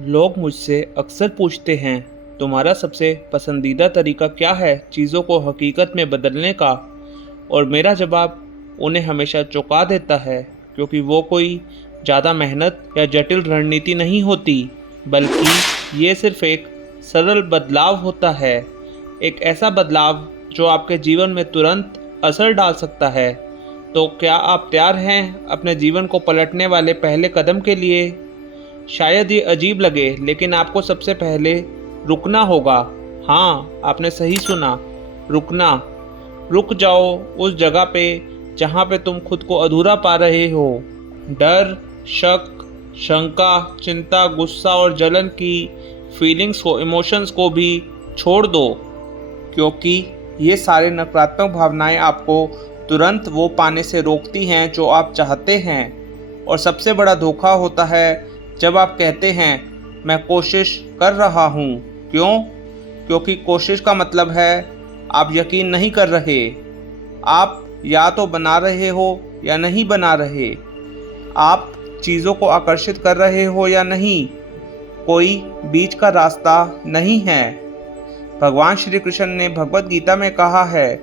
लोग मुझसे अक्सर पूछते हैं, तुम्हारा सबसे पसंदीदा तरीका क्या है चीज़ों को हकीकत में बदलने का। और मेरा जवाब उन्हें हमेशा चौंका देता है, क्योंकि वो कोई ज़्यादा मेहनत या जटिल रणनीति नहीं होती, बल्कि ये सिर्फ एक सरल बदलाव होता है। एक ऐसा बदलाव जो आपके जीवन में तुरंत असर डाल सकता है। तो क्या आप तैयार हैं अपने जीवन को पलटने वाले पहले कदम के लिए? शायद ये अजीब लगे, लेकिन आपको सबसे पहले रुकना होगा। हाँ, आपने सही सुना, रुकना। रुक जाओ उस जगह पे जहाँ पे तुम खुद को अधूरा पा रहे हो। डर, शक, शंका, चिंता, गुस्सा और जलन की फीलिंग्स को, इमोशंस को भी छोड़ दो, क्योंकि ये सारे नकारात्मक भावनाएं आपको तुरंत वो पाने से रोकती हैं जो आप चाहते हैं। और सबसे बड़ा धोखा होता है जब आप कहते हैं मैं कोशिश कर रहा हूँ। क्यों? क्योंकि कोशिश का मतलब है आप यकीन नहीं कर रहे। आप या तो बना रहे हो या नहीं बना रहे। आप चीज़ों को आकर्षित कर रहे हो या नहीं। कोई बीच का रास्ता नहीं है। भगवान श्री कृष्ण ने भगवत गीता में कहा है,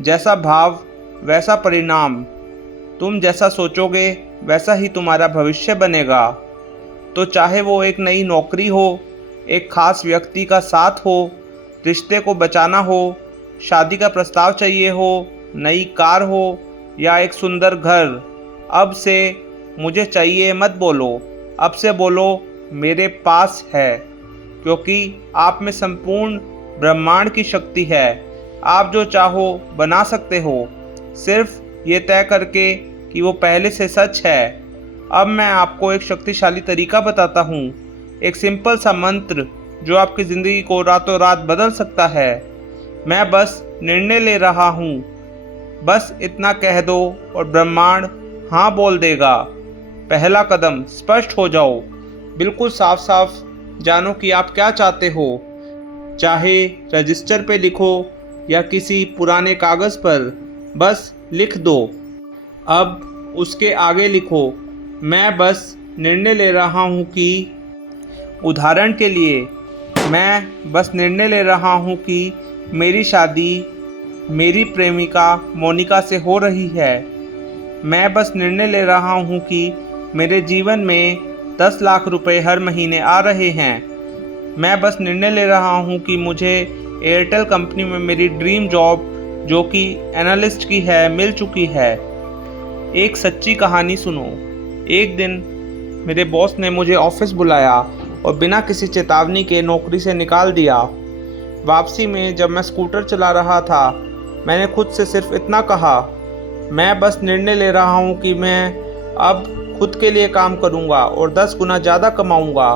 जैसा भाव वैसा परिणाम। तुम जैसा सोचोगे वैसा ही तुम्हारा भविष्य बनेगा। तो चाहे वो एक नई नौकरी हो, एक खास व्यक्ति का साथ हो, रिश्ते को बचाना हो, शादी का प्रस्ताव चाहिए हो, नई कार हो या एक सुंदर घर, अब से मुझे चाहिए मत बोलो, अब से बोलो मेरे पास है। क्योंकि आप में संपूर्ण ब्रह्मांड की शक्ति है। आप जो चाहो बना सकते हो, सिर्फ ये तय करके कि वो पहले से सच है। अब मैं आपको एक शक्तिशाली तरीका बताता हूँ, एक सिंपल सा मंत्र जो आपकी ज़िंदगी को रातों रात बदल सकता है। मैं बस निर्णय ले रहा हूँ, बस इतना कह दो और ब्रह्मांड हाँ बोल देगा। पहला कदम, स्पष्ट हो जाओ, बिल्कुल साफ साफ जानो कि आप क्या चाहते हो। चाहे रजिस्टर पे लिखो या किसी पुराने कागज़ पर, बस लिख दो। अब उसके आगे लिखो, मैं बस निर्णय ले रहा हूँ कि, उदाहरण के लिए, मैं बस निर्णय ले रहा हूँ कि मेरी शादी मेरी प्रेमिका मोनिका से हो रही है। मैं बस निर्णय ले रहा हूँ कि मेरे जीवन में 10 लाख रुपए हर महीने आ रहे हैं। मैं बस निर्णय ले रहा हूँ कि मुझे एयरटेल कंपनी में मेरी ड्रीम जॉब, जो कि एनालिस्ट की है, मिल चुकी है। एक सच्ची कहानी सुनो। एक दिन मेरे बॉस ने मुझे ऑफिस बुलाया और बिना किसी चेतावनी के नौकरी से निकाल दिया। वापसी में जब मैं स्कूटर चला रहा था, मैंने खुद से सिर्फ इतना कहा, मैं बस निर्णय ले रहा हूँ कि मैं अब खुद के लिए काम करूँगा और 10 गुना ज़्यादा कमाऊँगा।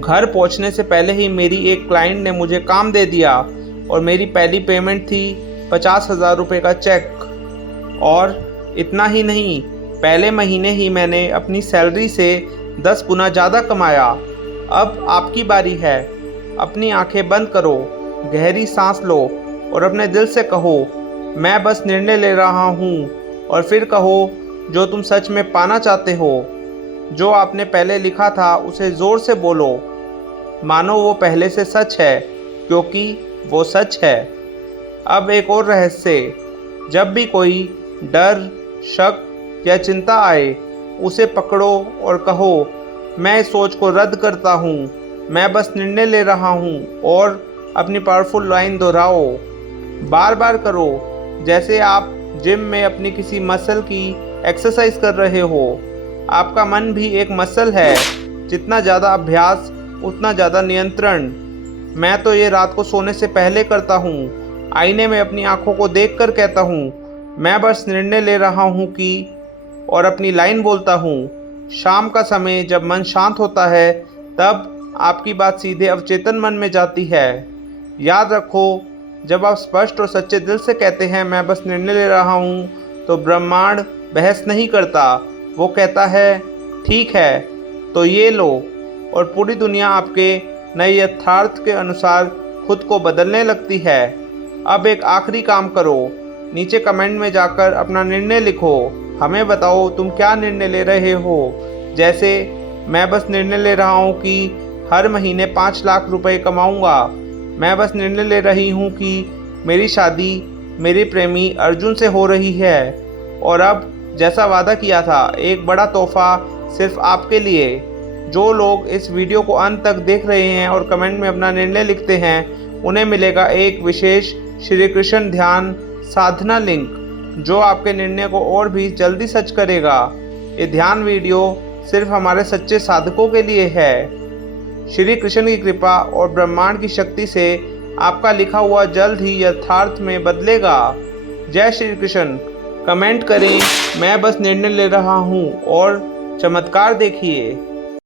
घर पहुँचने से पहले ही मेरी एक क्लाइंट ने मुझे काम दे दिया और मेरी पहली पेमेंट थी 50,000 रुपये का चेक। और इतना ही नहीं, पहले महीने ही मैंने अपनी सैलरी से 10 गुना ज़्यादा कमाया। अब आपकी बारी है। अपनी आंखें बंद करो, गहरी सांस लो और अपने दिल से कहो, मैं बस निर्णय ले रहा हूँ। और फिर कहो जो तुम सच में पाना चाहते हो। जो आपने पहले लिखा था उसे ज़ोर से बोलो, मानो वो पहले से सच है, क्योंकि वो सच है। अब एक और रहस्य, जब भी कोई डर, शक या चिंता आए, उसे पकड़ो और कहो, मैं इस सोच को रद्द करता हूँ, मैं बस निर्णय ले रहा हूँ। और अपनी पावरफुल लाइन दोहराओ, बार बार करो, जैसे आप जिम में अपनी किसी मसल की एक्सरसाइज कर रहे हो। आपका मन भी एक मसल है, जितना ज़्यादा अभ्यास उतना ज़्यादा नियंत्रण। मैं तो ये रात को सोने से पहले करता हूँ। आईने में अपनी आंखों को देखकर कहता हूँ, मैं बस निर्णय ले रहा हूँ कि, और अपनी लाइन बोलता हूँ। शाम का समय जब मन शांत होता है, तब आपकी बात सीधे अवचेतन मन में जाती है। याद रखो, जब आप स्पष्ट और सच्चे दिल से कहते हैं मैं बस निर्णय ले रहा हूँ, तो ब्रह्मांड बहस नहीं करता। वो कहता है ठीक है, तो ये लो। और पूरी दुनिया आपके नए यथार्थ के अनुसार खुद को बदलने लगती है। अब एक आखिरी काम करो, नीचे कमेंट में जाकर अपना निर्णय लिखो। हमें बताओ तुम क्या निर्णय ले रहे हो। जैसे मैं बस निर्णय ले रहा हूँ कि हर महीने 5 लाख रुपए कमाऊंगा। मैं बस निर्णय ले रही हूँ कि मेरी शादी मेरे प्रेमी अर्जुन से हो रही है और अब जैसा वादा किया था, एक बड़ा तोहफा सिर्फ आपके लिए। जो लोग इस वीडियो को अंत तक देख रहे हैं और कमेंट में अपना निर्णय लिखते हैं, उन्हें मिलेगा एक विशेष श्री कृष्ण ध्यान साधना लिंक, जो आपके निर्णय को और भी जल्दी सच करेगा। ये ध्यान वीडियो सिर्फ हमारे सच्चे साधकों के लिए है। श्री कृष्ण की कृपा और ब्रह्मांड की शक्ति से आपका लिखा हुआ जल्द ही यथार्थ में बदलेगा। जय श्री कृष्ण। कमेंट करें, मैं बस निर्णय ले रहा हूँ और चमत्कार देखिए।